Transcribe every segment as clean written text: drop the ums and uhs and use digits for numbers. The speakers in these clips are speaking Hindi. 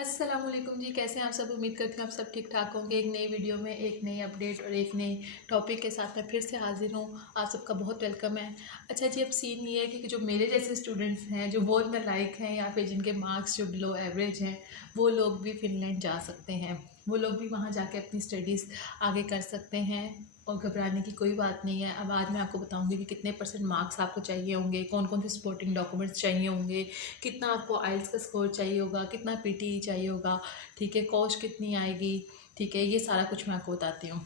अस्सलाम वालेकुम जी, कैसे हैं आप सब। उम्मीद करती हूँ आप सब ठीक ठाक होंगे। एक नई वीडियो में एक नई अपडेट और एक नई टॉपिक के साथ मैं फिर से हाजिर हूँ। आप सबका बहुत वेलकम है। अच्छा जी, अब सीन ये है कि जो मेरे जैसे स्टूडेंट्स हैं जो बहुत नालायक हैं या फिर जिनके मार्क्स जो बिलो एवरेज हैं, वो लोग भी फ़िनलैंड जा सकते हैं। वो लोग भी वहाँ जाके अपनी स्टडीज़ आगे कर सकते हैं और घबराने की कोई बात नहीं है। अब आज मैं आपको बताऊंगी कि कितने परसेंट मार्क्स आपको चाहिए होंगे, कौन कौन से सपोर्टिंग डॉक्यूमेंट्स चाहिए होंगे, कितना आपको आइल्स का स्कोर चाहिए होगा, कितना पीटी चाहिए होगा, ठीक है, कॉस्ट कितनी आएगी, ठीक है, ये सारा कुछ मैं आपको बताती हूँ।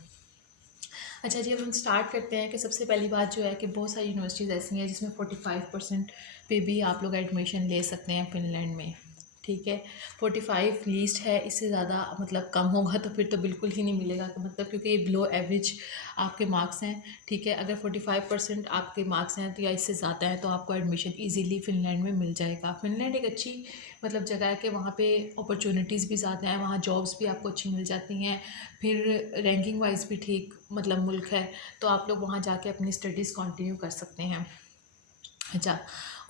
अच्छा जी, अब हम स्टार्ट करते हैं कि सबसे पहली बात जो है कि बहुत सारी यूनिवर्सिटीज़ ऐसी हैं जिसमें 45% पे भी आप लोग एडमिशन ले सकते हैं फ़िनलैंड में, ठीक है। 45 लीस्ट है, इससे ज़्यादा मतलब कम होगा तो फिर तो बिल्कुल ही नहीं मिलेगा, मतलब क्योंकि ये बिलो एवरेज आपके मार्क्स हैं, ठीक है। अगर 45% आपके मार्क्स हैं तो या इससे ज़्यादा है तो आपको एडमिशन इजीली फ़िनलैंड में मिल जाएगा। फ़िनलैंड एक अच्छी मतलब जगह है कि वहाँ पे अपॉर्चुनिटीज़ भी ज़्यादा हैं, वहाँ जॉब्स भी आपको अच्छी मिल जाती हैं, फिर रैंकिंग वाइज भी ठीक मतलब मुल्क है, तो आप लोग वहाँ जाके अपनी स्टडीज़ कंटिन्यू कर सकते हैं। अच्छा,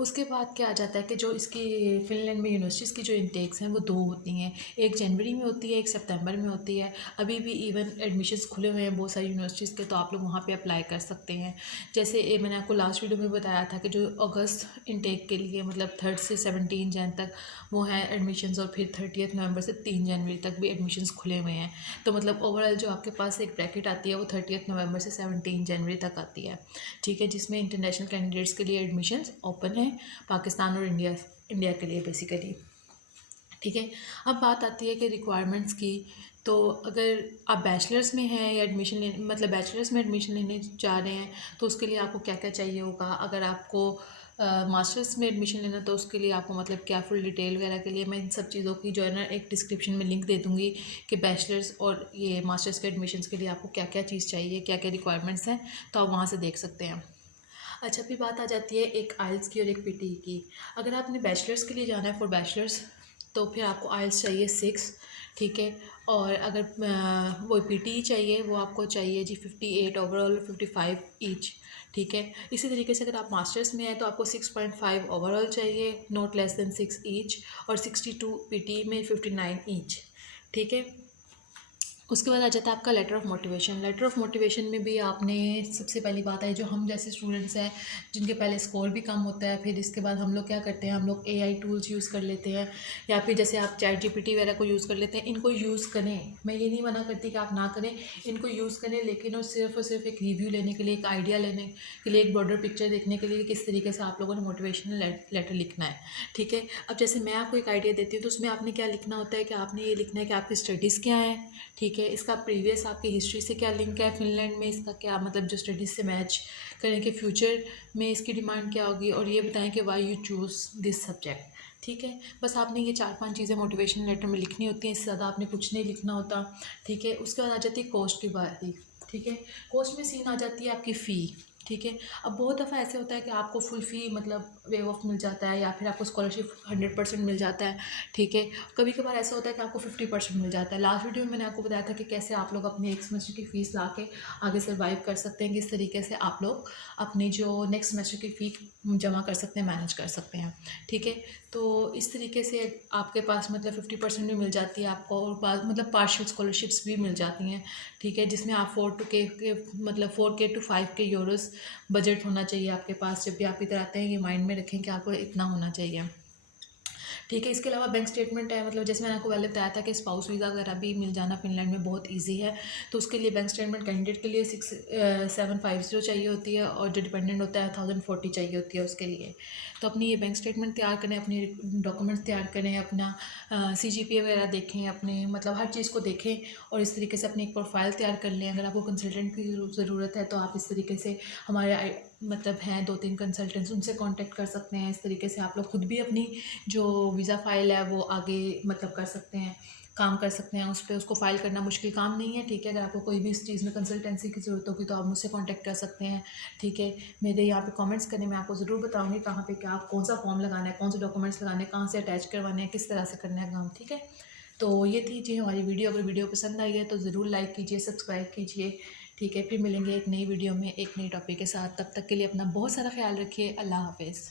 उसके बाद क्या आ जाता है कि जो इसकी फ़िनलैंड में यूनिवर्सिटीज़ की जो इंटेक्स हैं वो 2 होती हैं, एक जनवरी में होती है, एक सितंबर में होती है। अभी भी इवन एडमिशन्स खुले हुए हैं बहुत सारी यूनिवर्सिटीज़ के, तो आप लोग वहाँ पे अप्लाई कर सकते हैं। जैसे मैंने आपको लास्ट वीडियो में बताया था कि जो अगस्त इंटेक के लिए मतलब 3 से 17 जैन तक वो हैं एडमिशन्स, और फिर 30 नवंबर से 3 जनवरी तक भी एडमिशन्स खुले हुए हैं। तो मतलब ओवरऑल जो आपके पास एक ब्रैकेट आती है वो 30 नवंबर से 17 जनवरी तक आती है, ठीक है, जिसमें इंटरनेशनल कैंडिडेट्स के लिए एडमिशन्स ओपन है, पाकिस्तान और इंडिया के लिए बेसिकली, ठीक है। अब बात आती है कि रिक्वायरमेंट्स की, तो अगर आप बैचलर्स में हैं या एडमिशन ले मतलब बैचलर्स में एडमिशन लेने जा रहे हैं तो उसके लिए आपको क्या क्या चाहिए होगा। अगर आपको मास्टर्स में एडमिशन लेना तो उसके लिए आपको मतलब क्या फुल डिटेल वगैरह के लिए मैं इन सब चीज़ों की जो है ना एक डिस्क्रिप्शन में लिंक दे दूँगी कि बैचलर्स और ये मास्टर्स के एडमिशन्स के लिए आपको क्या क्या चीज़ चाहिए, क्या क्या रिक्वायरमेंट्स हैं, तो आप वहाँ से देख सकते हैं। अच्छा, फिर बात आ जाती है एक आइल्स की और एक पीटी की। अगर आपने बैचलर्स के लिए जाना है फॉर बैचलर्स तो फिर आपको आइल्स चाहिए 6, ठीक है। और अगर वो पीटी चाहिए वो आपको चाहिए जी 58 ओवरऑल, 55 ईच, ठीक है। इसी तरीके से अगर आप मास्टर्स में हैं तो आपको 6.5 ओवरऑल चाहिए, नॉट लेस देन 6 ईच, और 62 पीटी में 59 ईच, ठीक है। उसके बाद आ जाता है आपका letter of motivation. Letter of motivation में भी आपने सबसे पहली बात है जो हम जैसे स्टूडेंट्स हैं जिनके पहले स्कोर भी कम होता है, फिर इसके बाद हम लोग क्या करते हैं, हम लोग एआई टूल्स यूज़ कर लेते हैं या फिर जैसे आप चैट जीपीटी वगैरह को यूज़ कर लेते हैं। इनको यूज़ करें, मैं ये नहीं मना करती कि आप ना करें, इनको यूज़ करें, लेकिन और सिर्फ एक रिव्यू लेने के लिए, एक आइडिया लेने के लिए, एक ब्रॉडर पिक्चर देखने के लिए किस तरीके से आप लोगों ने मोटिवेशनल लेटर लिखना है, ठीक है। अब जैसे मैं आपको एक आइडिया देती हूँ तो उसमें आपने क्या लिखना होता है कि आपने ये लिखना है कि आपकी स्टडीज़ क्या हैं, ठीक है, इसका प्रीवियस आपकी हिस्ट्री से क्या लिंक है फ़िनलैंड में, इसका क्या मतलब जो स्टडीज़ से मैच करें कि फ्यूचर में इसकी डिमांड क्या होगी, और ये बताएं कि why you choose this subject, ठीक है। बस आपने ये 4-5 चीज़ें मोटिवेशनल लेटर में लिखनी होती हैं, इससे ज़्यादा आपने कुछ नहीं लिखना होता, ठीक है। उसके बाद आ जाती है कॉस्ट की बारी, ठीक है। कॉस्ट में सीन आ जाती है आपकी फ़ी, ठीक है। अब बहुत दफ़ा ऐसे होता है कि आपको फुल फ़ी मतलब वेव ऑफ मिल जाता है या फिर आपको स्कॉलरशिप 100% मिल जाता है, ठीक है। कभी कभार ऐसा होता है कि आपको 50% मिल जाता है। लास्ट वीडियो में मैंने आपको बताया था कि कैसे आप लोग अपने एक सेमेस्टर की फ़ीस ला के आगे सर्वाइव कर सकते हैं, किस तरीके से आप लोग अपनी जो नेक्स्ट सेमेस्टर की फ़ी जमा कर सकते हैं, मैनेज कर सकते हैं, ठीक है। तो इस तरीके से आपके पास मतलब 50% भी मिल जाती है आपको, और मतलब पार्शियल स्कॉलरशिप्स भी मिल जाती हैं, ठीक है, जिसमें आप 4 के मतलब 4K to 5K Euros budget होना चाहिए आपके पास। जब भी आप इधर आते हैं ये माइंड में रखें कि आपको इतना होना चाहिए, ठीक है। इसके अलावा बैंक स्टेटमेंट है, मतलब जैसे मैंने आपको पहले बताया था कि स्पाउस वीज़ा वगैरह भी मिल जाना फ़िनलैंड में बहुत इजी है, तो उसके लिए बैंक स्टेटमेंट कैंडिडेट के लिए 6750 चाहिए होती है, और जो डिपेंडेंट होता है 1040 चाहिए होती है उसके लिए। तो अपनी ये बैंक स्टेटमेंट तैयार करें, अपनी डॉक्यूमेंट्स तैयार करें, अपना CGPA वगैरह देखें, अपने मतलब हर चीज़ को देखें, और इस तरीके से अपनी एक प्रोफाइल तैयार कर लें। अगर आपको कंसल्टेंट की ज़रूरत है तो आप इस तरीके से हमारे मतलब हैं 2-3 कंसल्टेंट्स, उनसे कांटेक्ट कर सकते हैं। इस तरीके से आप लोग खुद भी अपनी जो वीज़ा फ़ाइल है वो आगे मतलब कर सकते हैं, काम कर सकते हैं उस पर। उसको फ़ाइल करना मुश्किल काम नहीं है, ठीक है। अगर आपको कोई भी इस चीज़ में कंसल्टेंसी की ज़रूरत होगी तो आप मुझसे कांटेक्ट कर सकते हैं, ठीक है। मेरे यहाँ पे कमेंट्स करें, मैं आपको ज़रूर बताऊँगी कहाँ पे क्या कौन सा फॉर्म लगाना है, कौन से डॉक्यूमेंट्स लगाने हैं, कहाँ से अटैच करवाने हैं, किस तरह से करना है काम, ठीक है। तो ये थी जी हमारी वीडियो। अगर वीडियो पसंद आई है तो ज़रूर लाइक कीजिए, सब्सक्राइब कीजिए, ठीक है। फिर मिलेंगे एक नई वीडियो में एक नई टॉपिक के साथ। तब तक के लिए अपना बहुत सारा ख्याल रखिए। अल्लाह हाफ़िज़।